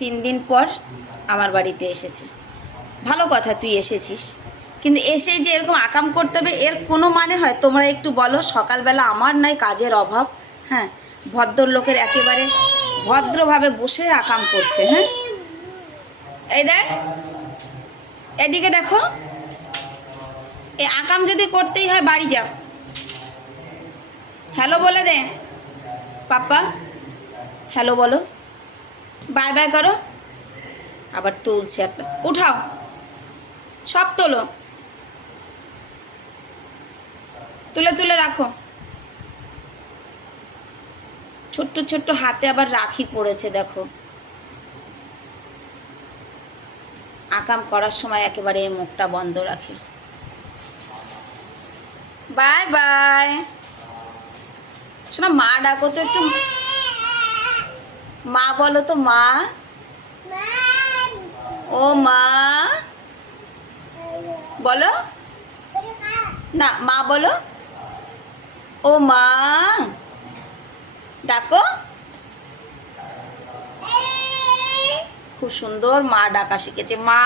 3 দিন পর আমার বাড়িতে এসেছে। ভালো কথা তুই এসেছিস, কিন্তু এসে যে এরকম আকাম করতে হবে এর কোনো মানে হয়? তোমরা একটু বলো। সকালবেলা আমার নাই কাজের অভাব, হ্যাঁ, ভদ্রলোকের একেবারে ভদ্রভাবে বসে আকাম করছে। হ্যাঁ, এই দেখ, এদিকে দেখো, এই আকাম যদি করতেই হয় বাড়ি যা। হ্যালো বলে দে পাপা, হ্যালো বলো, বাই বাই করো। আবার তুলছে একটা, উঠাও, সব তোলো, তুলে তুলে রাখো। ছোট্ট ছোট্ট হাতে আবার রাখি পড়েছে দেখো। আকাম করার সময় একেবারে মুখটা বন্ধ রাখে। Bye bye. শোনা, মা ডাকো তো একটু, মা বলো তো, মা। ও মা বলো না, মা বলো, ও মা ডাকো। খুব সুন্দর মা ডাকা শিখেছে, মা।